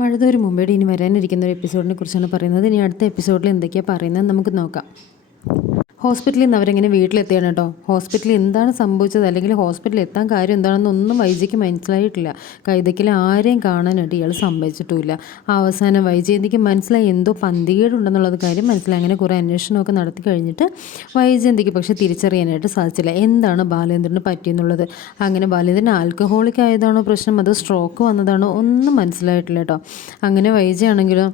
മഴതൊരു മുമ്പേടെ ഇനി വരാനിരിക്കുന്ന ഒരു എപ്പിസോഡിനെ കുറിച്ചാണ് പറയുന്നത്. ഇനി അടുത്ത എപ്പിസോഡിൽ എന്തൊക്കെയാണ് പറയുന്നത് നമുക്ക് നോക്കാം. ഹോസ്പിറ്റലിൽ നിന്ന് അവരെങ്ങനെ വീട്ടിലെത്തിയാണ് കേട്ടോ. ഹോസ്പിറ്റലിൽ എന്താണ് സംഭവിച്ചത്? അല്ലെങ്കിൽ ഹോസ്പിറ്റലിൽ എത്താൻ കാര്യം എന്താണെന്ന് ഒന്നും മനസ്സിലായിട്ടില്ല. കൈതക്കിൽ ആരെയും കാണാനായിട്ട് ഇയാൾ സമ്മതിച്ചിട്ടുമില്ല. അവസാനം വൈജയന്തിക്ക് മനസ്സിലായി എന്തോ പന്തികേടുണ്ടെന്നുള്ളത് കാര്യം മനസ്സിലായി. അങ്ങനെ കുറേ അന്വേഷണമൊക്കെ നടത്തി കഴിഞ്ഞിട്ട് വൈജയന്തിക്ക് പക്ഷേ തിരിച്ചറിയാനായിട്ട് സാധിച്ചില്ല. എന്താണ് ബാലേന്ദ്രന് പറ്റിയെന്നുള്ളത്? അങ്ങനെ ബാലേന്ദ്രൻ ആൽക്കഹോളിക് ആയതാണോ പ്രശ്നം? അതോ സ്ട്രോക്ക് വന്നതാണോ? ഒന്നും മനസ്സിലായിട്ടില്ല കേട്ടോ. അങ്ങനെ വൈജയാണെങ്കിലോ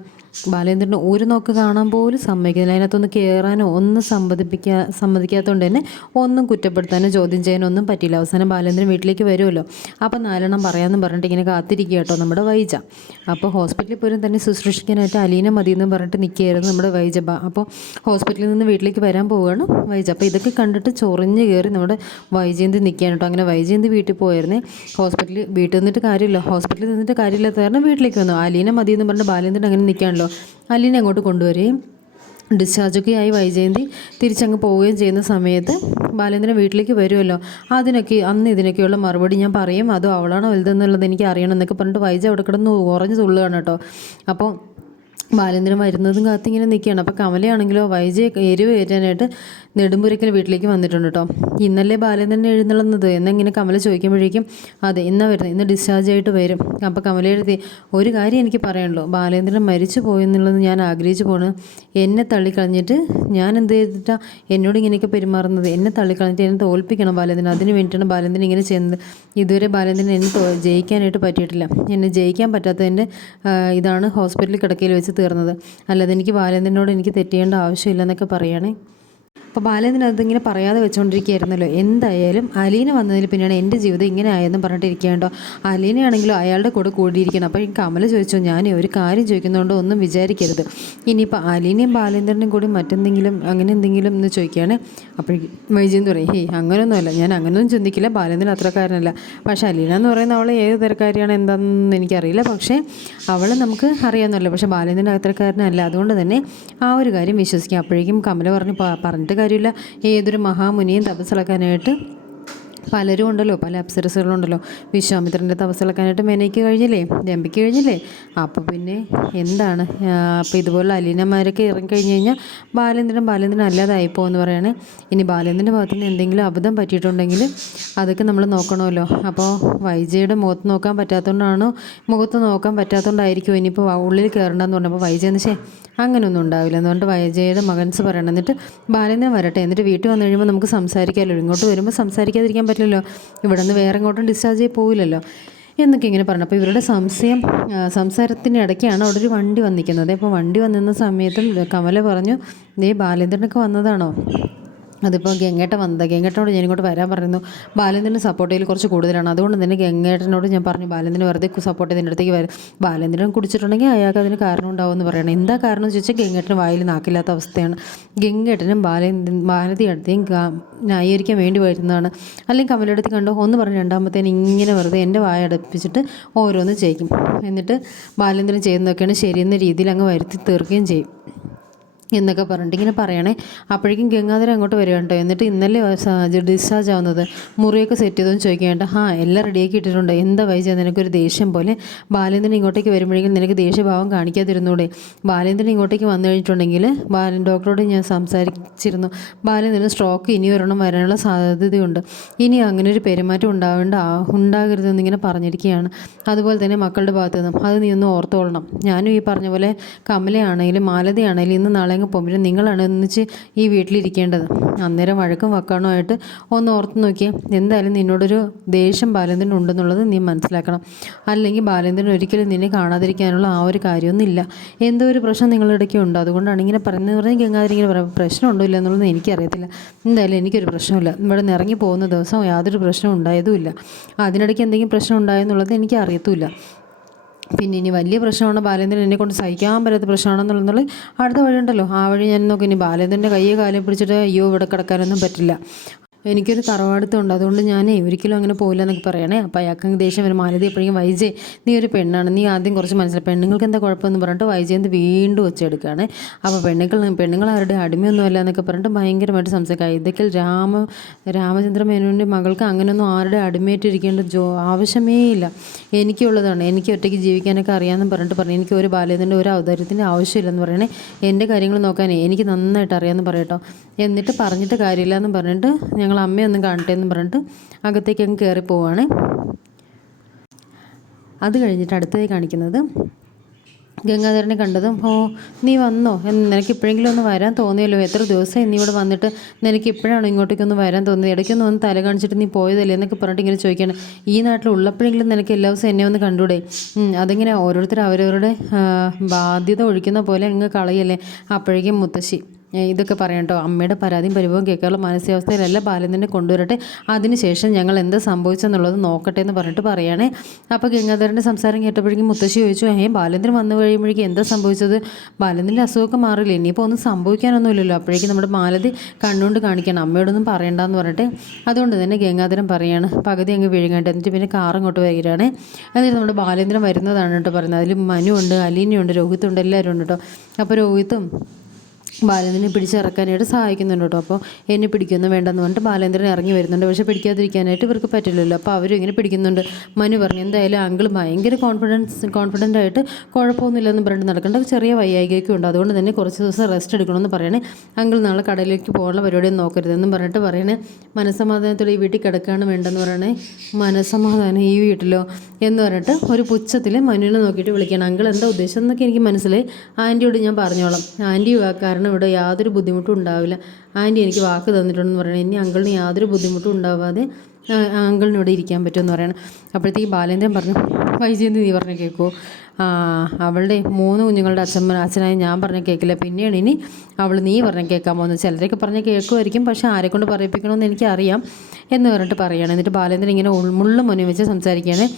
ബാലേന്ദ്രന് ഒരു നോക്ക് കാണാൻ പോലും സമ്മതിക്കുന്നില്ല. അതിനകത്തൊന്ന് കയറാനോ ഒന്നും സമ്മതിപ്പിക്കാ സമ്മതിക്കാത്തതുകൊണ്ട് തന്നെ ഒന്നും കുറ്റപ്പെടുത്താനോ ചോദ്യം ചെയ്യാനോ ഒന്നും പറ്റിയില്ല. അവസാനം ബാലേന്ദ്രൻ വീട്ടിലേക്ക് വരുമല്ലോ. അപ്പോൾ നാലെണ്ണം പറയാമെന്ന് പറഞ്ഞിട്ട് ഇങ്ങനെ കാത്തിരിക്കുക കേട്ടോ നമ്മുടെ വൈജ. അപ്പോൾ ഹോസ്പിറ്റലിൽ പോലും തന്നെ ശുശ്രൂഷിക്കാനായിട്ട് അലീന മതി എന്ന് പറഞ്ഞിട്ട് നിൽക്കുകയായിരുന്നു നമ്മുടെ വൈജ. അപ്പോൾ ഹോസ്പിറ്റലിൽ നിന്ന് വീട്ടിലേക്ക് വരാൻ പോവുകയാണ് വൈജ. അപ്പോൾ ഇതൊക്കെ കണ്ടിട്ട് ചൊറിഞ്ഞ് കയറി നമ്മുടെ വൈജയന്തി നിൽക്കുകയാണ് കേട്ടോ. അങ്ങനെ വൈജയന്തി വീട്ടിൽ പോയായിരുന്നേ. ഹോസ്പിറ്റലിൽ വീട്ടിൽ നിന്നിട്ട് കാര്യമില്ല. ഹോസ്പിറ്റലിൽ നിന്നിട്ട് കാര്യമില്ലാത്ത കാരണം വീട്ടിലേക്ക് വന്നു. അലീന മതി എന്ന് പറഞ്ഞിട്ട് ബാലേന്ദ്രൻ അങ്ങനെ നിൽക്കുകയാണല്ലോ. അലീന അങ്ങോട്ട് കൊണ്ടുവരികയും ഡിസ്ചാർജൊക്കെ ആയി വൈജയന്തി തിരിച്ചങ്ങ് പോവുകയും ചെയ്യുന്ന സമയത്ത് ബാലേന്ദ്രൻ വീട്ടിലേക്ക് വരുമല്ലോ. അതിനൊക്കെ അന്ന് ഇതിനൊക്കെയുള്ള മറുപടി ഞാൻ പറയും. അതോ അവളാണോ വലുതെന്നുള്ളത് എനിക്ക് അറിയണം എന്നൊക്കെ പറഞ്ഞിട്ട് വൈജ അവിടെ കിടന്ന് ഉറഞ്ഞു തുള്ളുകയാണ് കേട്ടോ. അപ്പോൾ ബാലേന്ദ്രൻ വരുന്നതും കാത്തിങ്ങനെ നിൽക്കുകയാണ്. അപ്പോൾ കമലയാണെങ്കിലോ വൈജയെ എരിവ് കയറ്റാനായിട്ട് നെടുമ്പുരയ്ക്കൽ വീട്ടിലേക്ക് വന്നിട്ടുണ്ട് കേട്ടോ. ഇന്നലെ ബാലേന്ദ്രൻ എഴുന്നള്ളുന്നത്? എന്നിങ്ങനെ കമല ചോദിക്കുമ്പോഴേക്കും അതെ ഇന്നാ വരുന്നത്. ഇന്ന് ഡിസ്ചാർജ് ആയിട്ട് വരും. അപ്പോൾ എഴുതി ഒരു കാര്യം എനിക്ക് പറയാനുള്ളൂ. ബാലേന്ദ്രൻ മരിച്ചു പോയെന്നുള്ളത് ഞാൻ ആഗ്രഹിച്ചു പോണ്. എന്നെ തള്ളിക്കളഞ്ഞിട്ട് ഞാൻ എന്ത് ചെയ്തിട്ടാ എന്നോട് ഇങ്ങനെയൊക്കെ പെരുമാറുന്നത്? എന്നെ തള്ളിക്കളഞ്ഞിട്ട് എന്നെ തോൽപ്പിക്കണം ബാലേന്ദ്രൻ. അതിന് വേണ്ടിയിട്ടാണ് ബാലേന്ദ്രൻ ഇങ്ങനെ ചെയ്യുന്നത്. ഇതുവരെ ബാലേന്ദ്രൻ എന്നെ ജയിക്കാനായിട്ട് പറ്റിയിട്ടില്ല. എന്നെ ജയിക്കാൻ പറ്റാത്തതിന്റെ ഇതാണ് ഹോസ്പിറ്റലിൽ കിടക്കയിൽ വെച്ച് തീർന്നത്. അല്ലാതെ എനിക്ക് ബാലേന്ദ്രനോട് എനിക്ക് തെറ്റിയേണ്ട ആവശ്യമില്ലെന്നൊക്കെ പറയുകയാണേ. അപ്പോൾ ബാലേന്ദ്രൻ അതിങ്ങനെ പറയാതെ വെച്ചുകൊണ്ടിരിക്കുകയായിരുന്നല്ലോ എന്തായാലും അലീന വന്നതിൽ പിന്നെയാണ് എന്റെ ജീവിതം ഇങ്ങനെ ആയെന്നും പറഞ്ഞിട്ടിരിക്കേണ്ടോ അലീനയാണെങ്കിലും അയാളുടെ കൂടെ കൂടിയിരിക്കണം. അപ്പോൾ ഈ കമല ചോദിച്ചു ഞാൻ ഒരു കാര്യം ചോദിക്കുന്നതുകൊണ്ട് ഒന്നും വിചാരിക്കരുത്. ഇനിയിപ്പോൾ അലീനയും ബാലേന്ദ്രനും കൂടി മറ്റെന്തെങ്കിലും അങ്ങനെ എന്തെങ്കിലും എന്ന് ചോദിക്കുകയാണ്. അപ്പോഴേക്കും വൈജയന്ത് പറയും ഹേയ് അങ്ങനെയൊന്നുമല്ല ഞാൻ അങ്ങനെയൊന്നും ചിന്തിക്കില്ല. ബാലേന്ദ്രൻ അത്രക്കാരനല്ല. പക്ഷേ അലീന എന്ന് പറയുന്ന അവൾ ഏത് തരക്കാരിയാണ് എന്താണെന്ന് എനിക്കറിയില്ല. പക്ഷേ അവൾ നമുക്ക് അറിയാമെന്നല്ലോ പക്ഷേ ബാലേന്ദ്രൻ അത്രക്കാരനല്ല. അതുകൊണ്ട് തന്നെ ആ ഒരു കാര്യം വിശ്വസിക്കാം. അപ്പോഴേക്കും കമല പറഞ്ഞു "പ- പറഞ്ഞിട്ട് കാര്യമില്ല. ഏതൊരു മഹാമുനിയും തപസ്സിളക്കാനായിട്ട് പലരും ഉണ്ടല്ലോ പല അപ്സരസുകളുണ്ടല്ലോ വിശ്വാമിത്രന്റെ തപസ്സിളക്കാനായിട്ട് മെനയ്ക്ക് കഴിഞ്ഞില്ലേ? രമ്പിക്ക് കഴിഞ്ഞില്ലേ? അപ്പോൾ പിന്നെ എന്താണ്? അപ്പോൾ ഇതുപോലെ അലീനമാരൊക്കെ ഇറങ്ങിക്കഴിഞ്ഞ് കഴിഞ്ഞാൽ ബാലേന്ദ്രൻ ബാലേന്ദ്രൻ അല്ലാതായി എന്ന് പറയാണ്. ഇനി ബാലേന്ദ്രന്റെ ഭാഗത്തു നിന്ന് എന്തെങ്കിലും അബദ്ധം പറ്റിയിട്ടുണ്ടെങ്കിൽ അതൊക്കെ നമ്മൾ നോക്കണമല്ലോ. അപ്പോൾ വൈജയുടെ മുഖത്ത് നോക്കാൻ പറ്റാത്തതുകൊണ്ടാണോ മുഖത്ത് നോക്കാൻ പറ്റാത്തതുകൊണ്ടായിരിക്കും ഇനിയിപ്പോൾ ഉള്ളിൽ കയറണ്ടെന്ന് പറഞ്ഞപ്പോൾ വൈജ എന്ന് ശേ അങ്ങനെയൊന്നും ഉണ്ടാവില്ല എന്നുകൊണ്ട് വൈജയുടെ മകൻസ് പറയണം. എന്നിട്ട് ബാലേന്ദ്രൻ വരട്ടെ. എന്നിട്ട് വീട്ടിൽ വന്നു കഴിയുമ്പോൾ നമുക്ക് സംസാരിക്കാമല്ലോ. ഇങ്ങോട്ട് വരുമ്പോൾ സംസാരിക്കാതിരിക്കാൻ പറ്റില്ലല്ലോ. ഇവിടെ നിന്ന് വേറെ എങ്ങോട്ടും ഡിസ്ചാർജ് ചെയ്ത് പോവില്ലല്ലോ. എന്നൊക്കെ ഇങ്ങനെ പറഞ്ഞു. അപ്പോൾ ഇവരുടെ സംശയം സംസാരത്തിന്റെ ഇടയ്ക്കാണ് അവിടെ ഒരു വണ്ടി വന്നിരിക്കുന്നത്. അപ്പോൾ വണ്ടി വന്നിരുന്ന സമയത്തും കമല പറഞ്ഞു ദേ ബാലേന്ദ്രനൊക്കെ വന്നതാണോ? അതിപ്പോൾ ഗംഗേട്ട വന്നത്. ഗംഗേട്ടനോട് ഞാൻ ഇങ്ങോട്ട് വരാൻ പറയുന്നു. ബാലേന്ദ്രന്റെ സപ്പോർട്ട് ചെയ്യൽ കുറച്ച് കൂടുതലാണ്. അതുകൊണ്ട് തന്നെ ഗംഗേട്ടനോട് ഞാൻ പറഞ്ഞു ബാലേന്ദ്രൻ വെറുതെ സപ്പോർട്ട് ചെയ്ത് അടുത്തേക്ക് വരും. ബാലേന്ദ്രൻ കുടിച്ചിട്ടുണ്ടെങ്കിൽ അയാൾക്ക് അതിന് കാരണം ഉണ്ടാവുമെന്ന് പറയണം. എന്താ കാരണം എന്ന് ചോദിച്ചാൽ ഗംഗേട്ടന് വായിൽ നാക്കില്ലാത്ത അവസ്ഥയാണ്. ഗംഗേട്ടനും ബാലേന്ദ്രൻ ഭാരതി അടുത്തേയും ന്യായീകരിക്കാൻ വേണ്ടി വരുന്നതാണ്. അല്ലെങ്കിൽ കമലയുടെ അടുത്ത് കണ്ടോ ഒന്ന് പറഞ്ഞ് രണ്ടാമത്തേന് ഇങ്ങനെ വെറുതെ എന്റെ വായ അടുപ്പിച്ചിട്ട് ഓരോന്ന് ചെയ്യിക്കും. എന്നിട്ട് ബാലേന്ദ്രൻ ചെയ്യുന്നതൊക്കെയാണ് ശരിയെന്ന രീതിയിൽ അങ്ങ് വരുത്തി തീർക്കുകയും ചെയ്യും. എന്നൊക്കെ പറഞ്ഞിട്ട് ഇങ്ങനെ പറയണേ. അപ്പോഴേക്കും ഗംഗാധരൻ അങ്ങോട്ട് വരികയുണ്ടോ എന്നിട്ട് ഇന്നലെ ഡിസ്ചാർജ് ആവുന്നത് മുറിയൊക്കെ സെറ്റ് ചെയ്തോന്ന് ചോദിക്കേണ്ട ആ എല്ലാം റെഡിയാക്കി ഇട്ടിട്ടുണ്ട്. എന്താ വൈജ നിനക്കൊരു ദേഷ്യം പോലെ? ബാലേന്ദ്രൻ ഇങ്ങോട്ടേക്ക് വരുമ്പോഴേക്കും നിനക്ക് ദേഷ്യഭാവം കാണിക്കാതിരുന്നൂടെ? ബാലേന്ദ്രൻ ഇങ്ങോട്ടേക്ക് വന്നു കഴിഞ്ഞിട്ടുണ്ടെങ്കിൽ ബാലൻ ഡോക്ടറോട് ഞാൻ സംസാരിച്ചിരുന്നു. ബാലേന്ദ്രന് സ്ട്രോക്ക് ഇനി ഒരെണ്ണം വരാനുള്ള സാധ്യതയുണ്ട്. ഇനി അങ്ങനെ ഒരു പെരുമാറ്റം ഉണ്ടാവേണ്ട ഉണ്ടാകരുതെന്ന് ഇങ്ങനെ പറഞ്ഞിരിക്കുകയാണ്. അതുപോലെ തന്നെ മക്കളുടെ ഭാഗത്തു നിന്നും അത് നീ ഒന്ന് ഓർത്തോളണം. ഞാനും ഈ പറഞ്ഞ പോലെ കമലയാണെങ്കിലും മാലതയാണെങ്കിലും ഇന്ന് നാളെ അങ്ങ് പോകുമ്പോൾ നിങ്ങളാണ് ഒന്നിച്ച് ഈ വീട്ടിലിരിക്കേണ്ടത്. അന്നേരം വഴക്കും വക്കാണുമായിട്ട് ഒന്ന് ഓർത്ത് നോക്കിയേ. എന്തായാലും നിന്നോടൊരു ദേഷ്യം ബാലേന്ദ്രൻ ഉണ്ടെന്നുള്ളത് നീ മനസ്സിലാക്കണം. അല്ലെങ്കിൽ ബാലേന്ദ്രൻ ഒരിക്കലും നിന്നെ കാണാതിരിക്കാനുള്ള ആ ഒരു കാര്യമൊന്നുമില്ല. എന്തോ ഒരു പ്രശ്നം നിങ്ങളുടെ ഇടയ്ക്ക് ഉണ്ട്? അതുകൊണ്ടാണ് ഇങ്ങനെ പറയുന്നത്. പറഞ്ഞാൽ ഗംഗാധരി ഇങ്ങനെ പറയാം പ്രശ്നമുണ്ടോ ഇല്ല എന്നുള്ളത് എനിക്കറിയത്തില്ല. എന്തായാലും എനിക്കൊരു പ്രശ്നമില്ല. ഇവിടെ നിന്ന് ഇറങ്ങി പോകുന്ന ദിവസം യാതൊരു പ്രശ്നം ഉണ്ടായതുമില്ല. അതിനിടയ്ക്ക് എന്തെങ്കിലും പ്രശ്നം ഉണ്ടായെന്നുള്ളത് എനിക്ക് അറിയത്തുമില്ല പിന്നെ ഇനി വലിയ പ്രശ്നമാണ് ബാലേന്ദ്രൻ എന്നെ കൊണ്ട് സഹിക്കാൻ പറ്റാത്ത പ്രശ്നമാണെന്നുള്ളത് അടുത്ത വഴി ഉണ്ടല്ലോ ആ വഴി ഞാൻ നോക്കി. ഇനി ബാലേന്ദ്രന്റെ കയ്യെ കാലം പിടിച്ചിട്ട് അയ്യോ ഇവിടെ കിടക്കാനൊന്നും പറ്റില്ല. എനിക്കൊരു തറവാടുത്തുണ്ട്. അതുകൊണ്ട് ഞാനേ ഒരിക്കലും അങ്ങനെ പോയില്ല എന്നൊക്കെ പറയണേ. അപ്പോൾ അയാൾക്ക് ദേഷ്യം വരും. മാലതി എപ്പോഴും വൈജയ് നീ ഒരു പെണ്ണാണ്. നീ ആദ്യം കുറച്ച് മനസ്സിലായി. പെണ്ണുങ്ങൾക്ക് എന്താ കുഴപ്പമെന്ന് പറഞ്ഞിട്ട് വൈജയന്ത് വീണ്ടും വെച്ചെടുക്കുകയാണ് അപ്പോൾ പെണ്ണുങ്ങൾ പെണ്ണുങ്ങൾ ആരുടെ അടിമയൊന്നുമല്ല എന്നൊക്കെ പറഞ്ഞിട്ട് ഭയങ്കരമായിട്ട് സംസാരിക്കുക ഇതൊക്കെ രാമ രാമചന്ദ്ര മേനോന്റെ മകൾക്ക് അങ്ങനെയൊന്നും ആരുടെ അടിമയായിട്ടിരിക്കേണ്ട ജോ ആവശ്യമേ ഇല്ല. എനിക്കുള്ളതാണ്. എനിക്ക് ഒറ്റയ്ക്ക് ജീവിക്കാനൊക്കെ അറിയാമെന്ന് പറഞ്ഞിട്ട് പറഞ്ഞു. എനിക്ക് ഒരു ബാല്യത്തിന്റെ ഒരു അവതാരത്തിന്റെ ആവശ്യമില്ലെന്ന് പറയണേ. എന്റെ കാര്യങ്ങൾ നോക്കാനേ എനിക്ക് നന്നായിട്ട് അറിയാമെന്ന് പറയട്ടോ എന്നിട്ട് പറഞ്ഞിട്ട് കാര്യമില്ല എന്ന് പറഞ്ഞിട്ട് ഞങ്ങൾ അമ്മയൊന്നും കാണട്ടെ എന്ന് പറഞ്ഞിട്ട് അകത്തേക്ക് അങ്ങ് കയറി പോവുകയാണ് അത് കഴിഞ്ഞിട്ട് അടുത്തതായി കാണിക്കുന്നത് ഗംഗാധരനെ കണ്ടതും ഓ നീ വന്നോ? എന്ന് നിനക്ക് ഇപ്പോഴെങ്കിലും ഒന്ന് വരാൻ തോന്നിയല്ലോ? എത്ര ദിവസം നീ ഇവിടെ വന്നിട്ട് നിനക്ക് ഇപ്പോഴാണോ ഇങ്ങോട്ടേക്കൊന്ന് വരാൻ തോന്നിയത്? ഇടയ്ക്കൊന്ന് വന്ന് തല കാണിച്ചിട്ട് നീ പോയതല്ലേ? എന്നൊക്കെ പറഞ്ഞിട്ട് ഇങ്ങനെ ചോദിക്കുകയാണ്. ഈ നാട്ടിൽ ഉള്ളപ്പോഴെങ്കിലും നിനക്ക് എല്ലാ ദിവസവും എന്നെ ഒന്ന് കണ്ടൂടെ അതിങ്ങനെ ഓരോരുത്തർ അവരവരുടെ ബാധ്യത ഒഴിക്കുന്ന പോലെ അങ്ങ് കളയല്ലേ? അപ്പോഴേക്കും മുത്തശ്ശി ഇതൊക്കെ പറയാം കേട്ടോ. അമ്മയുടെ പരാതിയും പരിഭവം കേൾക്കാനുള്ള മാനസികാവസ്ഥയിലല്ല തന്നെ കൊണ്ടുവരട്ടെ. അതിനുശേഷം ഞങ്ങൾ എന്ത് സംഭവിച്ചെന്നുള്ളത് നോക്കട്ടെ എന്ന് പറഞ്ഞിട്ട് പറയുകയാണേ അപ്പോൾ ഗംഗാധരന്റെ സംസാരം കേട്ടപ്പോഴേക്കും മുത്തശ്ശി ചോദിച്ചു ഏ ബാലേന്ദ്രൻ വന്നു കഴിയുമ്പോഴേക്കും എന്താ സംഭവിച്ചത്? ബാലേന്ദ്രന്റെ അസുഖമൊക്കെ മാറില്ല ഇനിയിപ്പോൾ ഒന്നും സംഭവിക്കാനൊന്നുമില്ലല്ലോ. അപ്പോഴേക്കും നമ്മുടെ മാലതി കണ്ണുകൊണ്ട് കാണിക്കണം. അമ്മയോടൊന്നും പറയണ്ടെന്ന് പറഞ്ഞിട്ട് അതുകൊണ്ട് തന്നെ ഗംഗാധരൻ പറയാണ് പകുതി അങ്ങ് വിഴുങ്ങട്ടെ. എന്നിട്ട് പിന്നെ കാർ അങ്ങോട്ട് വരികയാണ്. എന്നിട്ട് നമ്മുടെ ബാലേന്ദ്രൻ വരുന്നതാണ് കേട്ടോ പറയുന്നത് അതിൽ മനു ഉണ്ട് അലീനയുണ്ട് രോഹിത്തുണ്ട് എല്ലാവരും ഉണ്ട് കേട്ടോ. അപ്പോൾ രോഹിത്തും ബാലേന്ദ്രനെ പിടിച്ചിറക്കാനായിട്ട് സഹായിക്കുന്നുണ്ട് കേട്ടോ. അപ്പോൾ എന്നെ പിടിക്കുന്നു വേണ്ടെന്ന് പറഞ്ഞിട്ട് ബാലേന്ദ്രൻ ഇറങ്ങി വരുന്നുണ്ട്. പക്ഷേ പിടിക്കാതിരിക്കാനായിട്ട് ഇവർക്ക് പറ്റില്ലല്ലോ. അപ്പോൾ അവരും ഇങ്ങനെ പിടിക്കുന്നുണ്ട്. മനു പറഞ്ഞു എന്തായാലും അങ്കിൾ ഭയങ്കര കോൺഫിഡൻസ് കോൺഫിഡന്റ് ആയിട്ട് കുഴപ്പമൊന്നുമില്ലെന്ന് പറഞ്ഞിട്ട് നടക്കേണ്ട ചെറിയ വയ്യായികയൊക്കെ ഉണ്ട്. അതുകൊണ്ട് തന്നെ കുറച്ച് ദിവസം റെസ്റ്റ് എടുക്കണമെന്ന് പറയണേ. അങ്കിൾ നാളെ കടയിലേക്ക് പോകാനുള്ള പരിപാടിയൊന്നും നോക്കരുതെന്നും പറഞ്ഞിട്ട് പറയണേ. മനസ്സമാധാനത്തോടെ ഈ വീട്ടിൽ കിടക്കുകയാണ് വേണ്ടെന്ന് പറയണേ. മനസ്സമാധാനം ഈ വീട്ടിലോ? എന്ന് പറഞ്ഞിട്ട് ഒരു പുച്ഛത്തിൽ മനുവിനെ നോക്കിയിട്ട് വിളിക്കണം അങ്കിൾ എന്താ ഉദ്ദേശം? എന്നൊക്കെ എനിക്ക് മനസ്സിലായി. ആന്റിയോട് ഞാൻ പറഞ്ഞോളാം. ആന്റി കാരണം ഇവിടെ യാതൊരു ബുദ്ധിമുട്ടും ഉണ്ടാവില്ല. ആന്റി എനിക്ക് വാക്ക് തന്നിട്ടുണ്ടെന്ന് പറയണം. ഇനി അങ്കിളിന് യാതൊരു ബുദ്ധിമുട്ടും ഉണ്ടാവാതെ അങ്കിളിനിവിടെ ഇരിക്കാൻ പറ്റുമെന്ന് പറയണം. അപ്പോഴത്തേക്ക് ബാലേന്ദ്രൻ പറഞ്ഞു വൈജയന്തി നീ പറഞ്ഞു കേൾക്കുമോ അവളുടെ മൂന്ന് കുഞ്ഞുങ്ങളുടെ അച്ഛൻ അച്ഛനായി ഞാൻ പറഞ്ഞ കേൾക്കില്ല പിന്നെയാണ് ഇനി അവൾ നീ പറഞ്ഞ കേൾക്കാൻ പോകുന്നത് ചിലരൊക്കെ പറഞ്ഞ കേൾക്കുമായിരിക്കും പക്ഷെ ആരെ കൊണ്ട് പറയിപ്പിക്കണമെന്ന് എനിക്കറിയാം എന്ന് പറഞ്ഞിട്ട് പറയുകയാണ് എന്നിട്ട് ബാലേന്ദ്രൻ ഇങ്ങനെ ഉൾമുള്ളും മുന്നിൽ വെച്ച് സംസാരിക്കുകയാണ്.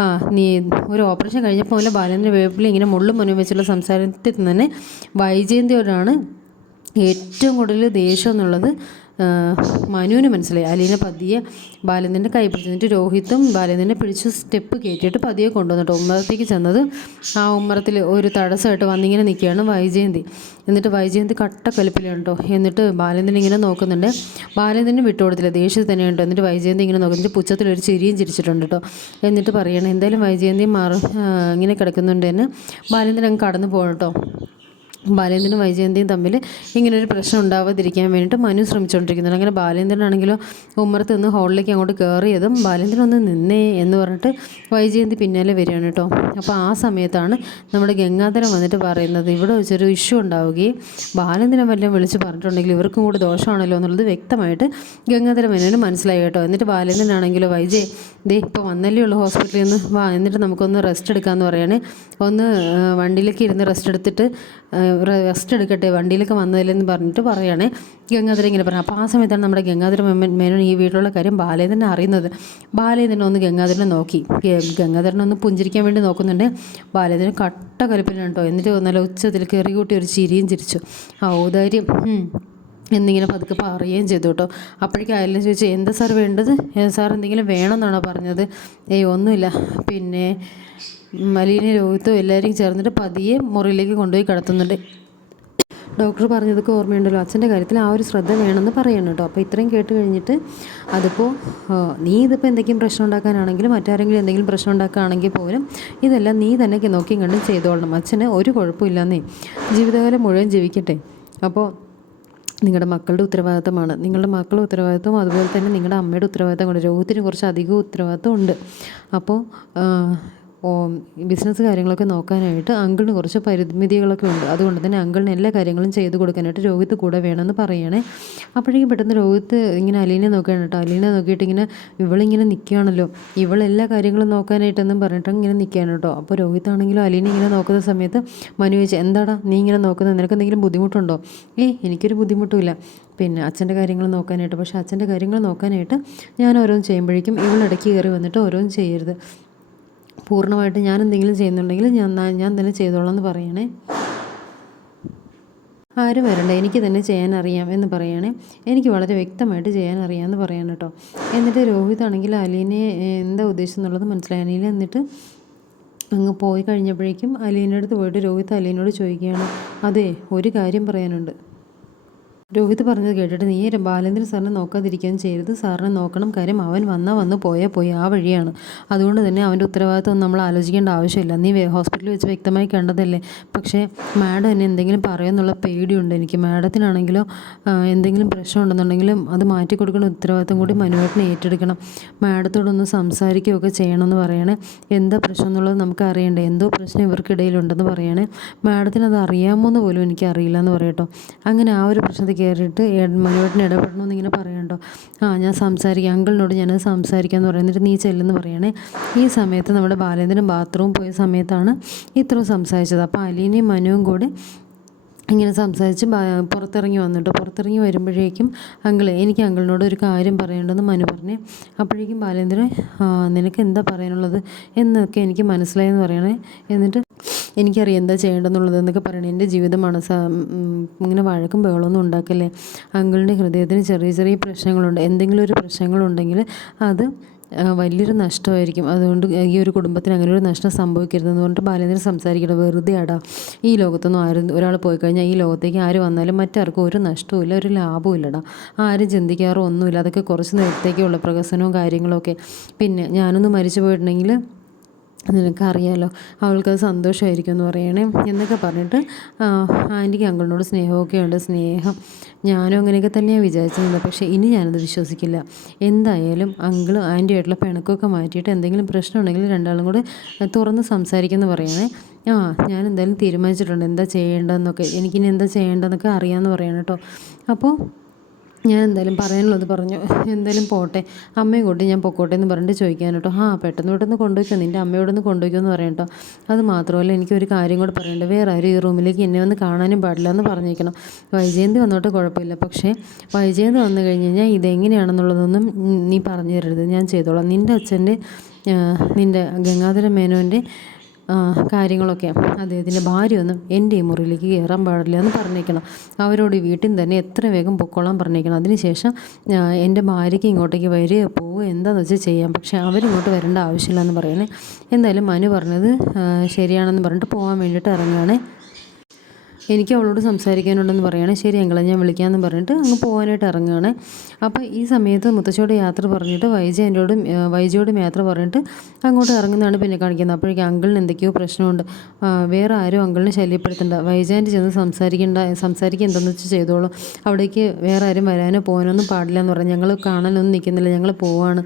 ആ നീ ഒരു ഓപ്പറേഷൻ കഴിഞ്ഞപ്പോൾ അല്ല ബാലേന്ദ്രൻ വേപ്പിൽ ഇങ്ങനെ മുള്ളും മുന്നിൽ വെച്ചുള്ള സംസാരത്തിൽ തന്നെ വൈജയന്തിയോടാണ് ഏറ്റവും കൂടുതൽ ദേഷ്യം എന്നുള്ളത് മനുവിന് മനസ്സിലായി. അലീന പതിയെ ബാലേന്ദ്രന്റെ കൈ പിടിച്ചു എന്നിട്ട് രോഹിത്തും ബാലേന്ദ്രനെ പിടിച്ച് സ്റ്റെപ്പ് കയറ്റിയിട്ട് പതിയെ കൊണ്ടുവന്നിട്ട് ഉമ്മറത്തേക്ക് ചെന്നത് ആ ഉമ്മറത്തിൽ ഒരു തടസ്സമായിട്ട് വന്നിങ്ങനെ നിൽക്കുകയാണ് വൈജയന്തി. എന്നിട്ട് വൈജയന്തി കട്ട കേട്ടോ എന്നിട്ട് ബാലേന്ദ്രൻ ഇങ്ങനെ നോക്കുന്നുണ്ട്. ബാലേന്ദ്രനെ വിട്ടുകൊടുത്തില്ല. ദേഷ്യത്തിൽ തന്നെയുണ്ട്. എന്നിട്ട് വൈജയന്തി ഇങ്ങനെ നോക്കുന്നുണ്ട്. പുച്ഛത്തിൽ ഒരു ചിരിയും ചിരിച്ചിട്ടുണ്ട് കേട്ടോ. എന്നിട്ട് പറയണം എന്തായാലും വൈജയന്തി മാറും. ഇങ്ങനെ കിടക്കുന്നുണ്ട് തന്നെ ബാലേന്ദ്രൻ അങ്ങ് കടന്നു പോകണം കേട്ടോ. ബാലേന്ദ്രനും വൈജയന്തിയും തമ്മിൽ ഇങ്ങനൊരു പ്രശ്നം ഉണ്ടാവാതിരിക്കാൻ വേണ്ടിയിട്ട് മനു ശ്രമിച്ചുകൊണ്ടിരിക്കുന്നുണ്ട്. അങ്ങനെ ബാലേന്ദ്രനാണെങ്കിലോ ഉമ്മറത്ത് നിന്ന് ഹോളിലേക്ക് അങ്ങോട്ട് കയറിയതും ബാലേന്ദ്രൻ ഒന്ന് നിന്നേ എന്ന് പറഞ്ഞിട്ട് വൈജയന്തി പിന്നാലെ വരികയാണ് കേട്ടോ. അപ്പോൾ ആ സമയത്താണ് നമ്മുടെ ഗംഗാധരൻ വന്നിട്ട് പറയുന്നത് ഇവിടെ വെച്ചൊരു ഇഷ്യൂ ഉണ്ടാവുകയും ബാലേന്ദ്രൻ വല്ലതും വിളിച്ച് പറഞ്ഞിട്ടുണ്ടെങ്കിൽ ഇവർക്കും കൂടി ദോഷമാണല്ലോ എന്നുള്ളത് വ്യക്തമായിട്ട് ഗംഗാധരൻ മേനോന് മനസ്സിലായി കേട്ടോ. എന്നിട്ട് ബാലേന്ദ്രനാണെങ്കിലോ വൈജയ് ദേ ഇപ്പോൾ വന്നല്ലേ ഉള്ളൂ ഹോസ്പിറ്റലിൽ നിന്ന് വാ എന്നിട്ട് നമുക്കൊന്ന് റെസ്റ്റ് എടുക്കാമെന്ന് പറയുകയാണ് ഒന്ന് വണ്ടിയിലേക്ക് ഇരുന്ന് റെസ്റ്റ് എടുത്തിട്ട് റെസ്റ്റ് എടുക്കട്ടെ വണ്ടിയിലൊക്കെ വന്നതില്ലെന്ന് പറഞ്ഞിട്ട് പറയാണ് ഗംഗാധരൻ ഇങ്ങനെ പറഞ്ഞു. അപ്പോൾ ആ സമയത്താണ് നമ്മുടെ ഗംഗാധര മേനോൻ ഈ വീട്ടിലുള്ള കാര്യം ബാലേന്ദ്രനെ അറിയുന്നത്. ബാലേന്ദ്രൻ ഒന്ന് ഗംഗാധരനെ നോക്കി. ഗംഗാധരനെ ഗംഗാധരൻ ഒന്ന് പുഞ്ചിരിക്കാൻ വേണ്ടി നോക്കുന്നുണ്ട്. ബാലേന്ദ്രൻ കട്ട. കലിപ്പിനുണ്ടോ എന്നിട്ട് നല്ല ഉച്ചത്തിൽ കയറി കൂട്ടി ഒരു ചിരിയും ചിരിച്ചു. ഔദാര്യം എന്നിങ്ങനെ പതുക്കെ പറയുകയും ചെയ്തു കേട്ടോ. അപ്പോഴേക്കും അയലിനെ ചോദിച്ചു എന്താ സാർ വേണ്ടത്? സാർ എന്തെങ്കിലും വേണമെന്നാണോ പറഞ്ഞത്? ഏയ് ഒന്നുമില്ല. പിന്നെ മലീന രോഹിത്തും എല്ലാവരും ചേർന്നിട്ട് പതിയെ മുറിയിലേക്ക് കൊണ്ടുപോയി കിടത്തുന്നുണ്ട്. ഡോക്ടർ പറഞ്ഞതൊക്കെ ഓർമ്മയുണ്ടല്ലോ. അച്ഛന്റെ കാര്യത്തിൽ ആ ഒരു ശ്രദ്ധ വേണമെന്ന് പറയണം കേട്ടോ. അപ്പോൾ ഇത്രയും കേട്ട് കഴിഞ്ഞിട്ട് അതിപ്പോൾ നീ ഇതിപ്പോൾ എന്തെങ്കിലും പ്രശ്നം ഉണ്ടാക്കാനാണെങ്കിലും മറ്റാരെങ്കിലും എന്തെങ്കിലും പ്രശ്നം ഉണ്ടാക്കുകയാണെങ്കിൽ പോലും ഇതെല്ലാം നീ തന്നെ നോക്കിയും കണ്ടും ചെയ്തോളണം. അച്ഛന് ഒരു കുഴപ്പമില്ലെന്നേ. ജീവിതകാലം മുഴുവൻ ജീവിക്കട്ടെ. അപ്പോൾ നിങ്ങളുടെ മക്കളുടെ ഉത്തരവാദിത്തമാണ്. നിങ്ങളുടെ മക്കളുടെ ഉത്തരവാദിത്വം അതുപോലെ തന്നെ നിങ്ങളുടെ അമ്മയുടെ ഉത്തരവാദിത്തം കൊണ്ട് രോഗത്തിന് കുറച്ച് അധികം ഉത്തരവാദിത്തം ഉണ്ട്. അപ്പോൾ ബിസിനസ് കാര്യങ്ങളൊക്കെ നോക്കാനായിട്ട് അങ്കിളിന് കുറച്ച് പരിമിതികളൊക്കെ ഉണ്ട്. അതുകൊണ്ട് തന്നെ അങ്കിളിന് എല്ലാ കാര്യങ്ങളും ചെയ്തു കൊടുക്കാനായിട്ട് രോഹിത്ത് കൂടെ വേണമെന്ന് പറയണേ അപ്പോഴേക്കും പെട്ടെന്ന് രോഹിത്ത് ഇങ്ങനെ അലീനെ നോക്കുകയാണ് കേട്ടോ. അലീനെ നോക്കിയിട്ട് ഇങ്ങനെ ഇവളിങ്ങനെ നിൽക്കുകയാണല്ലോ. ഇവളെല്ലാ കാര്യങ്ങളും നോക്കാനായിട്ടെന്നും പറഞ്ഞിട്ട് ഇങ്ങനെ നിൽക്കുകയാണ് കേട്ടോ. അപ്പോൾ രോഹിത്താണെങ്കിലും അലീനെ ഇങ്ങനെ നോക്കുന്ന സമയത്ത് മനു ചോദിച്ചു എന്താടാ നീ ഇങ്ങനെ നോക്കുന്നത്? നിനക്ക് എന്തെങ്കിലും ബുദ്ധിമുട്ടുണ്ടോ? ഏയ് എനിക്കൊരു ബുദ്ധിമുട്ടുമില്ല പിന്നെ അച്ഛന്റെ കാര്യങ്ങൾ നോക്കാനായിട്ട് പക്ഷേ അച്ഛന്റെ കാര്യങ്ങൾ നോക്കാനായിട്ട് ഞാൻ ഓരോന്ന് ചെയ്യുമ്പോഴേക്കും ഇവളിടയ്ക്ക് കയറി വന്നിട്ട് ഓരോന്ന് ചെയ്യരുത്. പൂർണമായിട്ട് ഞാൻ എന്തെങ്കിലും ചെയ്യുന്നുണ്ടെങ്കിൽ ഞാൻ ഞാൻ തന്നെ ചെയ്തോളാം എന്ന് പറയണേ. ആരും വരണ്ട എനിക്ക് തന്നെ ചെയ്യാൻ അറിയാം എന്ന് പറയുകയാണെ എനിക്ക് വളരെ വ്യക്തമായിട്ട് ചെയ്യാൻ അറിയാമെന്ന് പറയാൻ കേട്ടോ. എന്നിട്ട് രോഹിത് ആണെങ്കിൽ അലീനെ എന്താ ഉദ്ദേശം എന്നുള്ളത് മനസ്സിലായി എന്നിട്ട് അങ്ങ് പോയി കഴിഞ്ഞപ്പോഴേക്കും അലീനയുടെ അടുത്ത് പോയിട്ട് രോഹിത് അലീനോട് ചോദിക്കുകയാണ് അതെ ഒരു കാര്യം പറയാനുണ്ട്. രോഹിത് പറഞ്ഞത് കേട്ടിട്ട് നീ ബാലേന്ദ്രൻ സാറിനെ നോക്കാതിരിക്കാൻ ചെയ്യരുത്. സാറിനെ നോക്കണം. കാര്യം അവൻ വന്നാൽ വന്ന് പോയാൽ പോയി. ആ വഴിയാണ്. അതുകൊണ്ട് തന്നെ അവന്റെ ഉത്തരവാദിത്വം നമ്മൾ ആലോചിക്കേണ്ട ആവശ്യമില്ല. നീ ഹോസ്പിറ്റലിൽ വെച്ച് വ്യക്തമായി കണ്ടതല്ലേ? പക്ഷേ മാഡം എന്നെ എന്തെങ്കിലും പറയുമെന്നുള്ള പേടിയുണ്ട് എനിക്ക്. മാഡത്തിനാണെങ്കിലോ എന്തെങ്കിലും പ്രശ്നം ഉണ്ടെന്നുണ്ടെങ്കിലും അത് മാറ്റി കൊടുക്കുന്ന ഉത്തരവാദിത്വം കൂടി മനുവേട്ടനെ ഏറ്റെടുക്കണം. മാഡത്തോടൊന്ന് സംസാരിക്കുകയൊക്കെ ചെയ്യണമെന്ന് പറയണേ. എന്താ പ്രശ്നം എന്നുള്ളത് നമുക്ക് അറിയണ്ടേ? എന്തോ പ്രശ്നം ഇവർക്കിടയിലുണ്ടെന്ന് പറയണേ. മാഡത്തിന് അത് അറിയാമോ എന്ന് പോലും എനിക്ക് അറിയില്ല എന്ന് പറയട്ടോ. അങ്ങനെ ആ ഒരു പ്രശ്നത്തിൽ കയറിയിട്ട് മനുവേട്ടൻ ഇടപെടണമെന്ന് ഇങ്ങനെ പറയണ്ടോ ആ ഞാൻ സംസാരിക്കാം. അങ്കിളിനോട് ഞാനത് സംസാരിക്കാമെന്ന് പറയും എന്നിട്ട് നീ ചെല്ലെന്ന് പറയണേ. ഈ സമയത്ത് നമ്മുടെ ബാലേന്ദ്രൻ ബാത്റൂം പോയ സമയത്താണ് ഇത്രയും സംസാരിച്ചത്. അപ്പോൾ അലീനയും മനുവും കൂടെ ഇങ്ങനെ സംസാരിച്ച് പുറത്തിറങ്ങി വന്നിട്ട്? പുറത്തിറങ്ങി വരുമ്പോഴേക്കും അങ്കിളെ എനിക്ക് അങ്കിളിനോട് ഒരു കാര്യം പറയേണ്ടെന്ന് മനു പറഞ്ഞേ. അപ്പോഴേക്കും ബാലേന്ദ്രൻ നിനക്ക് എന്താ പറയാനുള്ളത് എന്നൊക്കെ എനിക്ക് മനസ്സിലായെന്ന് പറയണേ. എന്നിട്ട് എനിക്കറിയാം എന്താ ചെയ്യേണ്ടതെന്നുള്ളത് എന്നൊക്കെ പറയണേ. എന്റെ ജീവിതമാണ് ഇങ്ങനെ വഴക്കും ബഹളമൊന്നും ഉണ്ടാക്കല്ലേ. അങ്കിളിന്റെ ഹൃദയത്തിന് ചെറിയ ചെറിയ പ്രശ്നങ്ങളുണ്ട്. എന്തെങ്കിലും ഒരു പ്രശ്നങ്ങളുണ്ടെങ്കിൽ അത് വലിയൊരു നഷ്ടമായിരിക്കും. അതുകൊണ്ട് ഈ ഒരു കുടുംബത്തിന് അങ്ങനെ ഒരു നഷ്ടം സംഭവിക്കരുതെന്ന് പറഞ്ഞിട്ട് ബാലേന്ദ്രൻ സംസാരിക്കണം വെറുതെ അടാ. ഈ ലോകത്തൊന്നും ആരും ഒരാൾ പോയി കഴിഞ്ഞാൽ ഈ ലോകത്തേക്ക് ആര് വന്നാലും മറ്റാർക്കും ഒരു നഷ്ടവും ഇല്ല ഒരു ലാഭവും ഇല്ലടാ. ആരും ചിന്തിക്കാറോ ഒന്നുമില്ല. അതൊക്കെ കുറച്ച് നേരത്തേക്കുള്ള പ്രകസനവും കാര്യങ്ങളൊക്കെ. പിന്നെ ഞാനൊന്ന് മരിച്ചു പോയിട്ടുണ്ടെങ്കിൽ നിനക്കറിയാലോ അവൾക്കത് സന്തോഷമായിരിക്കും എന്ന് പറയണേ എന്നൊക്കെ പറഞ്ഞിട്ട് ആന്റിക്ക് അങ്കിളിനോട് സ്നേഹമൊക്കെ ഉണ്ട് സ്നേഹം. ഞാനും അങ്ങനെയൊക്കെ തന്നെയാണ് വിചാരിച്ചിരുന്നത്. പക്ഷേ ഇനി ഞാനത് വിശ്വസിക്കില്ല. എന്തായാലും അങ്കിളും ആന്റിയായിട്ടുള്ള പിണക്കമൊക്കെ മാറ്റിയിട്ട് എന്തെങ്കിലും പ്രശ്നം ഉണ്ടെങ്കിൽ രണ്ടാളും കൂടെ തുറന്ന് സംസാരിക്കുമെന്ന് പറയണേ. ആ ഞാൻ എന്തായാലും തീരുമാനിച്ചിട്ടുണ്ട് എന്താ ചെയ്യേണ്ടതെന്നൊക്കെ. എനിക്കിനി എന്താ ചെയ്യേണ്ടതെന്നൊക്കെ അറിയാമെന്ന് പറയണം കേട്ടോ. അപ്പോൾ ഞാൻ എന്തായാലും പറയാനുള്ളത് പറഞ്ഞു. എന്തായാലും പോട്ടെ. അമ്മയും കൂട്ടി ഞാൻ പൊക്കോട്ടെ എന്ന് പറഞ്ഞിട്ട് ചോദിക്കാൻ കേട്ടോ. ആ പെട്ടെന്ന് പെട്ടെന്ന് കൊണ്ടുപോയിക്കോ. നിന്റെ അമ്മയോടൊന്ന് കൊണ്ടുപോയിക്കോ എന്ന് പറയാം കേട്ടോ. അത് മാത്രമല്ല എനിക്കൊരു കാര്യം കൂടെ പറയണ്ട വേറെ ആരും ഈ റൂമിലേക്ക് എന്നെ ഒന്ന് കാണാനും പാടില്ല എന്ന് പറഞ്ഞേക്കണം. വൈജയന്തി വന്നോട്ട് കുഴപ്പമില്ല. പക്ഷേ വൈജയന്തി വന്നു കഴിഞ്ഞ് കഴിഞ്ഞാൽ ഇതെങ്ങനെയാണെന്നുള്ളതൊന്നും നീ പറഞ്ഞു തരരുത്. ഞാൻ ചെയ്തോളാം. നിന്റെ അച്ഛന്റെ നിന്റെ ഗംഗാധര മേനോന്റെ കാര്യങ്ങളൊക്കെ. അദ്ദേഹത്തിന്റെ ഭാര്യ ഒന്നും എന്റെ ഈ മുറിയിലേക്ക് കയറാൻ പാടില്ല എന്ന് പറഞ്ഞേക്കണം. അവരോട് വീട്ടിൽ തന്നെ എത്ര വേഗം പൊക്കോളാൻ പറഞ്ഞേക്കണം. അതിനുശേഷം എന്റെ ഭാര്യയ്ക്ക് ഇങ്ങോട്ടേക്ക് വരിക പോവുക എന്താണെന്ന് വെച്ചാൽ ചെയ്യാം. പക്ഷേ അവരിങ്ങോട്ട് വരേണ്ട ആവശ്യമില്ല എന്ന് പറയണേ എന്തായാലും മനു പറഞ്ഞത് ശരിയാണെന്ന് പറഞ്ഞിട്ട് പോകാൻ വേണ്ടിയിട്ട് ഇറങ്ങുകയാണ്. എനിക്ക് അവളോട് സംസാരിക്കാനുണ്ടെന്ന് പറയുകയാണ് ശരി എങ്ങളെ ഞാൻ വിളിക്കാമെന്ന് പറഞ്ഞിട്ട് അങ്ങ് പോകാനായിട്ട് ഇറങ്ങുകയാണ്. അപ്പോൾ ഈ സമയത്ത് മുത്തശ്ശിയോട് യാത്ര പറഞ്ഞിട്ട് വൈജി എന്റെയോട് വൈജിയോടും യാത്ര പറഞ്ഞിട്ട് അങ്ങോട്ട് ഇറങ്ങുന്നതാണ് പിന്നെ കാണിക്കുന്നത്. അപ്പോഴേക്കും അങ്കിളിന് എന്തൊക്കെയോ പ്രശ്നമുണ്ട്. വേറെ ആരും അങ്കിളിനെ ശല്യപ്പെടുത്തണ്ട വൈജാന്റെ ചെന്ന് സംസാരിക്കേണ്ട സംസാരിക്കുക എന്താണെന്ന് വെച്ചാൽ ചെയ്തോളൂ. അവിടേക്ക് വേറെ ആരും വരാനോ പോകാനൊന്നും പാടില്ല എന്ന് പറഞ്ഞു. ഞങ്ങൾ കാണാനൊന്നും നിൽക്കുന്നില്ല. ഞങ്ങൾ പോവാണ്.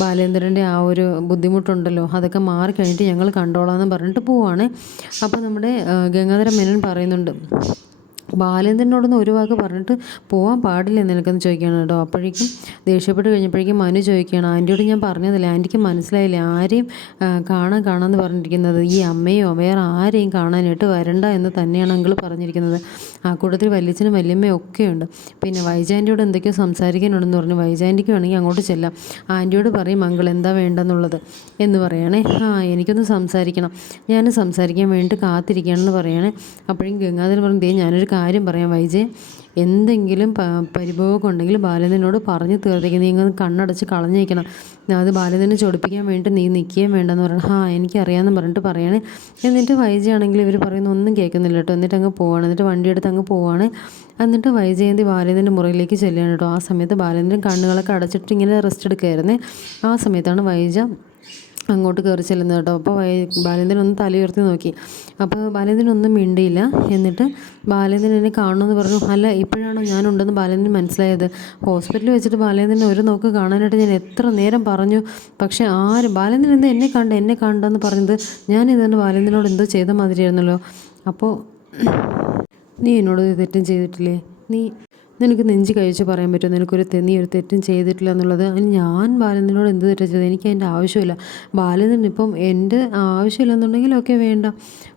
ബാലേന്ദ്രന്റെ ആ ഒരു ബുദ്ധിമുട്ടുണ്ടല്ലോ. അതൊക്കെ മാറി കഴിഞ്ഞിട്ട് ഞങ്ങൾ കണ്ടോളാം എന്ന് പറഞ്ഞിട്ട് പോവാണ്. അപ്പോൾ നമ്മുടെ ഗംഗാധര മേനൻ പറയുന്നുണ്ട്. Amen. ബാലേന്ദ്രനോടൊന്ന് ഒരു വാക്ക് പറഞ്ഞിട്ട് പോകാൻ പാടില്ല നിനക്കെന്ന് ചോദിക്കുകയാണ് കേട്ടോ. അപ്പോഴേക്കും ദേഷ്യപ്പെട്ട് കഴിഞ്ഞപ്പോഴേക്കും മനു ചോദിക്കുകയാണ് ആന്റിയോട് ഞാൻ പറഞ്ഞതല്ലേ? ആന്റിക്ക് മനസ്സിലായില്ല? ആരെയും കാണാൻ കാണാമെന്ന് പറഞ്ഞിരിക്കുന്നത്? ഈ അമ്മയോ വേറെ ആരെയും കാണാനായിട്ട് വരണ്ട എന്ന് തന്നെയാണ് അങ്കിൾ പറഞ്ഞിരിക്കുന്നത്. ആ കൂട്ടത്തിൽ വല്യച്ഛനും വല്യമ്മയും ഒക്കെയുണ്ട് പിന്നെ വൈജാന്റിയോട് എന്തൊക്കെയോ സംസാരിക്കാനുണ്ടെന്ന് പറഞ്ഞു. വൈജാന്റിക്ക് വേണമെങ്കിൽ അങ്ങോട്ട് ചെല്ലാം. ആന്റിയോട് പറയും അങ്കിൾ എന്താ വേണ്ടെന്നുള്ളത്? എന്ന് പറയണേ. ആ എനിക്കൊന്ന് സംസാരിക്കണം. ഞാൻ സംസാരിക്കാൻ വേണ്ടിയിട്ട് കാത്തിരിക്കുകയാണെന്ന് പറയണേ. അപ്പോഴേക്കും ഗംഗാധരൻ പറഞ്ഞു ദേ ഞാനൊരു കാര്യം പറയാം വൈജയ്. എന്തെങ്കിലും പരിഭവമൊക്കെ ഉണ്ടെങ്കിൽ ബാലനോട് പറഞ്ഞു തീർത്തേക്ക്. നീ ഇങ്ങനെ കണ്ണടച്ച് കളഞ്ഞേക്കണം. അത് ബാലനെ ചൊടിപ്പിക്കാൻ വേണ്ടിയിട്ട് നീ നിൽക്കുകയും വേണ്ടെന്ന് പറയണം. ആ എനിക്കറിയാമെന്ന് പറഞ്ഞിട്ട് പറയാണ്. എന്നിട്ട് വൈജയാണെങ്കിൽ ഇവർ പറയുന്ന ഒന്നും കേൾക്കുന്നില്ല കേട്ടോ. എന്നിട്ട് അങ്ങ് പോവാണ്. എന്നിട്ട് വണ്ടി എടുത്ത് അങ്ങ് പോവാണ്. എന്നിട്ട് വൈജയന്തി ബാലേന്ദ്രന്റെ മുറിയിലേക്ക് ചെല്ലുകയാണ് കേട്ടോ. ആ സമയത്ത് ബാലേന്ദ്രൻ കണ്ണുകളൊക്കെ അടച്ചിട്ട് ഇങ്ങനെ റെസ്റ്റ് എടുക്കുകയായിരുന്നേ. ആ സമയത്താണ് വൈജ അങ്ങോട്ട് കയറി ചെല്ലുന്നത് കേട്ടോ. അപ്പോൾ ബാലേന്ദ്രൻ ഒന്ന് തലയുയർത്തി നോക്കി. അപ്പോൾ ബാലേന്ദ്രൻ ഒന്നും മിണ്ടിയില്ല. എന്നിട്ട് ബാലേന്ദ്രൻ എന്നെ കാണണമെന്ന് പറഞ്ഞു. അല്ല ഇപ്പോഴാണോ ഞാനുണ്ടെന്ന് ബാലേന്ദ്രൻ മനസ്സിലായത്. ഹോസ്പിറ്റലിൽ വെച്ചിട്ട് ബാലേന്ദ്രൻ ഒരു നോക്ക് കാണാനായിട്ട് ഞാൻ എത്ര നേരം പറഞ്ഞു. പക്ഷേ ആര് ബാലേന്ദ്രൻ എന്താ എന്നെ കണ്ട എന്നെ കണ്ടെന്ന് പറഞ്ഞത് ഞാൻ ഇതുകൊണ്ട് ബാലേന്ദ്രനോട് എന്തോ ചെയ്ത മാതിരിയായിരുന്നല്ലോ. അപ്പോൾ നീ എന്നോട് തെറ്റും ചെയ്തിട്ടില്ലേ? നീ നിനക്ക് നെഞ്ച് കഴിച്ച് പറയാൻ പറ്റുമോ? നിനക്കൊരു നീ ഒരു തെറ്റും ചെയ്തിട്ടില്ല എന്നുള്ളത് ഞാൻ ബാലനോട് എന്ത് തെറ്റാ ചെയ്തത്? എനിക്ക് അതിന്റെ ആവശ്യമില്ല. ബാലനൻ ഇപ്പം എന്റെ ആവശ്യമില്ലെന്നുണ്ടെങ്കിൽ ഒക്കെ വേണ്ട.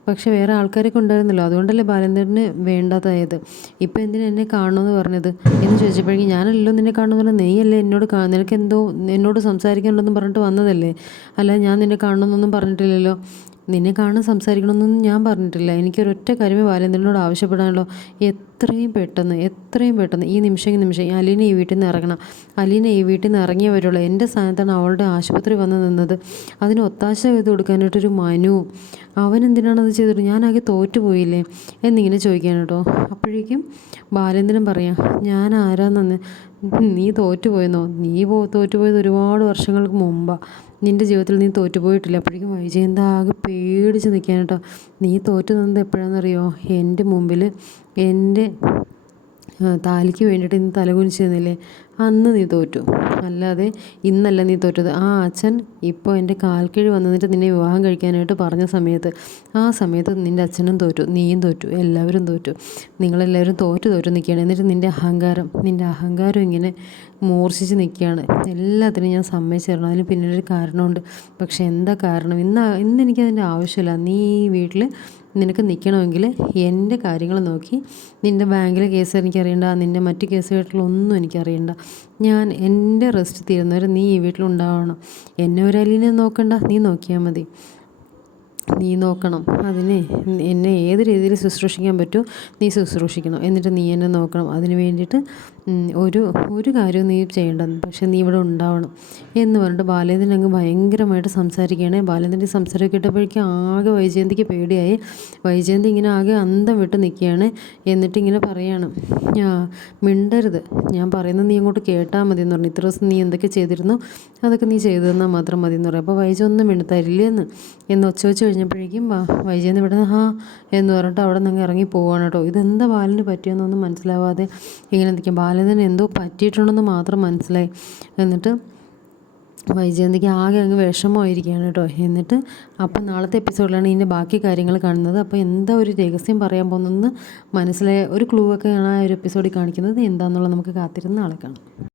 പക്ഷെ വേറെ ആൾക്കാരൊക്കെ ഉണ്ടായിരുന്നല്ലോ അതുകൊണ്ടല്ലേ ബാലേന്ദ്രന് വേണ്ടാതായത്. ഇപ്പം എന്തിനാ എന്നെ കാണണമെന്ന് പറഞ്ഞത്? എന്ന് ചോദിച്ചപ്പോഴേക്കും ഞാനല്ലോ നിന്നെ കാണുമെന്ന് പറഞ്ഞാൽ നീയല്ലേ എന്നോട് നിനക്ക് എന്തോ എന്നോട് സംസാരിക്കാനുണ്ടെന്ന് പറഞ്ഞിട്ട് വന്നതല്ലേ? അല്ല ഞാൻ നിന്നെ കാണണമെന്നൊന്നും പറഞ്ഞിട്ടില്ലല്ലോ. നിന്നെ കാണാൻ സംസാരിക്കണമെന്നൊന്നും ഞാൻ പറഞ്ഞിട്ടില്ല. എനിക്കൊരൊറ്റ കാര്യമേ ബാലേന്ദ്രനോട് ആവശ്യപ്പെടാനുള്ളൂ. എത്രയും പെട്ടെന്ന് എത്രയും പെട്ടെന്ന് ഈ നിമിഷം നിമിഷം അലീന ഈ വീട്ടിൽ നിന്ന് ഇറങ്ങണം. അലീനെ ഈ വീട്ടിൽ നിന്ന് ഇറങ്ങിയേ വരുള്ളൂ എന്റെ സ്ഥാനത്താണ് അവളുടെ ആശുപത്രി വന്ന് നിന്നത്. അതിന് ഒത്താശ ചെയ്ത് കൊടുക്കാനായിട്ടൊരു മനു. അവൻ അത് ചെയ്തിട്ട് ഞാനാകെ തോറ്റുപോയില്ലേ? എന്നിങ്ങനെ ചോദിക്കാൻ കേട്ടോ. അപ്പോഴേക്കും ബാലേന്ദ്രൻ പറയാം ഞാൻ ആരാന്നെന്ന് നീ തോറ്റുപോയെന്നോ? നീ പോ തോറ്റുപോയത് ഒരുപാട് വർഷങ്ങൾക്ക് മുമ്പാണ് നിന്റെ ജീവിതത്തിൽ നീ തോറ്റുപോയിട്ടില്ല. അപ്പോഴേക്കും വൈജയന്ത ആകെ പേടിച്ച് നിൽക്കാനട്ടോ നീ തോറ്റു നിന്നത് എപ്പോഴാണെന്നറിയോ? എന്റെ മുമ്പിൽ എന്റെ താലിക്ക് വേണ്ടിയിട്ട് ഇന്ന് തലകുനിച്ച് നിന്നില്ലേ അന്ന് നീ തോറ്റു. അല്ലാതെ ഇന്നല്ല നീ തോറ്റത്. ആ അച്ഛൻ ഇപ്പോൾ എന്റെ കാൽക്കീഴ് വന്നിട്ട് നിന്നെ വിവാഹം കഴിക്കാനായിട്ട് പറഞ്ഞ സമയത്ത് ആ സമയത്ത് നിന്റെ അച്ഛനും തോറ്റു. നീയും തോറ്റു. എല്ലാവരും തോറ്റു. നിങ്ങളെല്ലാവരും തോറ്റു തോറ്റു നിൽക്കുകയാണ്. എന്നിട്ട് നിന്റെ അഹങ്കാരം നിന്റെ അഹങ്കാരം ഇങ്ങനെ മൂർച്ഛിച്ച് നിൽക്കുകയാണ്. എല്ലാത്തിനും ഞാൻ സമ്മതിച്ചു തരണം അതിന് പിന്നിലൊരു കാരണമുണ്ട്. പക്ഷേ എന്താ കാരണം? ഇന്ന് ഇന്ന് എനിക്കതിന്റെ ആവശ്യമില്ല. നീ ഈ വീട്ടിൽ നിനക്ക് നിൽക്കണമെങ്കിൽ എന്റെ കാര്യങ്ങൾ നോക്കി. നിന്റെ ബാങ്കിലെ കേസ് എനിക്കറിയണ്ട നിന്റെ മറ്റ് കേസുകെട്ടിലൊന്നും എനിക്കറിയണ്ട. ഞാൻ എന്റെ റെസ്റ്റ് തീരുന്നവരെ നീ ഈ വീട്ടിലുണ്ടാവണം എന്നെ ഒരു അലീനെ നോക്കണ്ട. നീ നോക്കിയാൽ മതി. നീ നോക്കണം. അതിനെ എന്നെ ഏത് രീതിയിൽ ശുശ്രൂഷിക്കാൻ പറ്റുമോ നീ ശുശ്രൂഷിക്കണം. എന്നിട്ട് നീ എന്നെ നോക്കണം. അതിന് വേണ്ടിയിട്ട് ഒരു ഒരു കാര്യവും നീ ചെയ്യേണ്ടെന്ന്. പക്ഷേ നീ ഇവിടെ ഉണ്ടാവണം എന്ന് പറഞ്ഞിട്ട് ബാലേന്ദ്രൻ അങ്ങ് ഭയങ്കരമായിട്ട് സംസാരിക്കുകയാണ്. ബാലേന്ദ്രന്റെ സംസാരം കേട്ടപ്പോഴേക്കും ആകെ വൈജയന്തിക്ക് പേടിയായി. വൈജയന്തി ഇങ്ങനെ ആകെ അന്തം വിട്ട് നിൽക്കുകയാണ്. എന്നിട്ട് ഇങ്ങനെ പറയാണ് മിണ്ടരുത്. ഞാൻ പറയുന്നത് നീ അങ്ങോട്ട് കേട്ടാൽ മതി എന്ന് പറഞ്ഞു. ഇത്ര ദിവസം നീ എന്തൊക്കെ ചെയ്തിരുന്നു അതൊക്കെ നീ ചെയ്തു തന്നാൽ മാത്രം മതി എന്ന് പറയും. അപ്പോൾ വൈജ ഒന്നും മിണ്ട തരില്ലെന്ന് എന്ന് ഒച്ച വെച്ച് കഴിഞ്ഞപ്പോഴേക്കും വൈജയന്തി ഇവിടെ നിന്ന് ഹാ എന്ന് പറഞ്ഞിട്ട് അവിടെ നിന്ന് ഇറങ്ങി പോവാണ് കേട്ടോ. ഇതെന്താ ബാലിന് പറ്റിയെന്നൊന്നും മനസ്സിലാവാതെ ഇങ്ങനെ നിൽക്കും ബാലന് എന്തോ പറ്റിയിട്ടുണ്ടെന്ന് മാത്രം മനസ്സിലായി. എന്നിട്ട് വൈജയന്തിക്ക് ആകെ അങ്ങ് വിഷമമായിരിക്കുകയാണ് കേട്ടോ. എന്നിട്ട് അപ്പം നാളത്തെ എപ്പിസോഡിലാണ് ഇതിന്റെ ബാക്കി കാര്യങ്ങൾ കാണുന്നത്. അപ്പോൾ എന്താ ഒരു രഹസ്യം പറയാൻ പോകുന്നതെന്ന് മനസ്സിലായ ഒരു ക്ലൂ ഒക്കെയാണ് ആ ഒരു എപ്പിസോഡിൽ കാണിക്കുന്നത്. എന്താണെന്നുള്ളത് നമുക്ക് കാത്തിരുന്ന് നാളെ കാണാം.